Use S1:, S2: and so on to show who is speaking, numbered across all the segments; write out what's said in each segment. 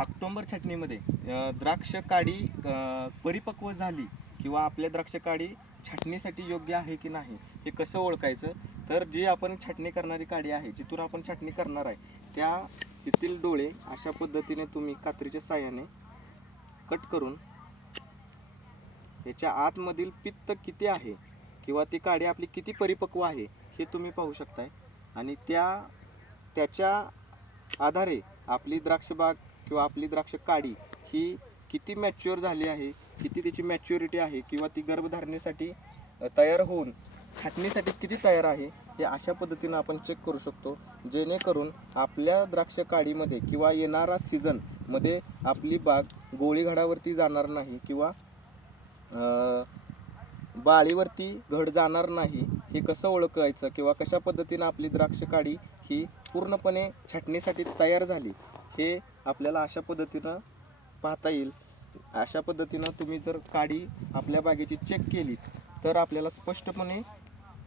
S1: ऑक्टोंबर छाटणीमध्ये द्राक्ष काडी परिपक्व झाली किंवा आपल्या द्राक्ष काडी छाटणीसाठी योग्य आहे की नाही हे कसं ओळखायचं? तर जी आपण छाटणी करणारी काडी आहे जिथून आपण छाटणी करणार आहे त्या तेथील डोळे अशा पद्धतीने तुम्ही कात्रीच्या साह्याने कट करून याच्या आतमधील पित्त किती आहे किंवा ती काडी आपली किती परिपक्व आहे हे तुम्ही पाहू शकताय. आणि त्या त्याच्या आधारे आपली द्राक्षबाग किंवा आपली द्राक्ष काडी ही किती मॅच्युअर झाली आहे किती त्याची मॅच्युरिटी आहे किंवा ती गर्भधारणेसाठी तयार होऊन छाटणीसाठी किती तयार आहे हे अशा पद्धतीनं आपण चेक करू शकतो. जेणेकरून आपल्या द्राक्ष काडीमध्ये किंवा येणारा सीझनमध्ये आपली बाग गोळीघडावरती जाणार नाही किंवा बाळीवरती घड जाणार नाही हे कसं ओळखायचं किंवा कशा पद्धतीनं आपली द्राक्ष काडी ही पूर्णपणे छाटणीसाठी तयार झाली हे आपल्याला अशा पद्धतीनं पाहता येईल. अशा पद्धतीनं तुम्ही जर काडी आपल्या बागेची चेक केली तर आपल्याला स्पष्टपणे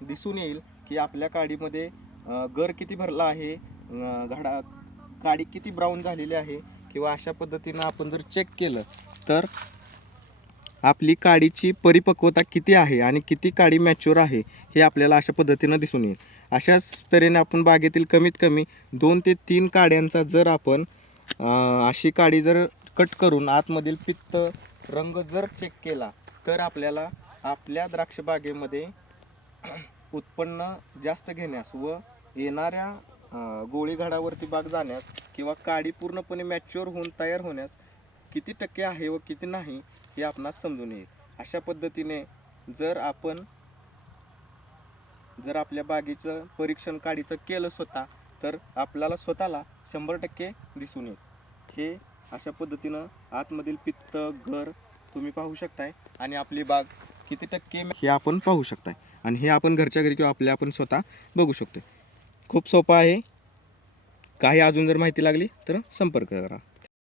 S1: दिसून येईल की आपल्या काडीमध्ये गर किती भरला आहे घडा काडी किती ब्राऊन झालेली आहे किंवा अशा पद्धतीनं आपण जर चेक केलं तर आपली काडीची परिपक्वता किती आहे आणि किती काडी मॅच्युअर आहे हे आपल्याला अशा पद्धतीनं दिसून येईल. अशाच तऱ्हेने आपण बागेतील कमीत कमी दोन ते तीन काड्यांचा जर आपण अशी काडी जर कट करून आतमधील पित्त रंग जर चेक केला तर आपल्याला आपल्या द्राक्ष बागेमध्ये उत्पन्न जास्त घेण्यास व येणाऱ्या गोळीघाडावरती बाग जाण्यास किंवा काडी पूर्णपणे मॅच्युअर होऊन तयार होण्यास किती टक्के आहे व किती नाही हे आपणास समजून येईल. अशा पद्धतीने जर आपण जर आपल्या बागेचं परीक्षण काडीचं केलं स्वतः तर आपल्याला स्वतःला शंभर टक्के दिसून येईल. हे अशा पद्धतीनं आतमधील पित्त घर तुम्ही पाहू शकताय आणि आपली बाग किती टक्के हे आपण पाहू शकताय. आणि हे आपण घरच्या घरी किंवा आपल्या आपण स्वतः बघू शकतो खूप सोपं आहे. काही अजून जर माहिती लागली तर संपर्क करा.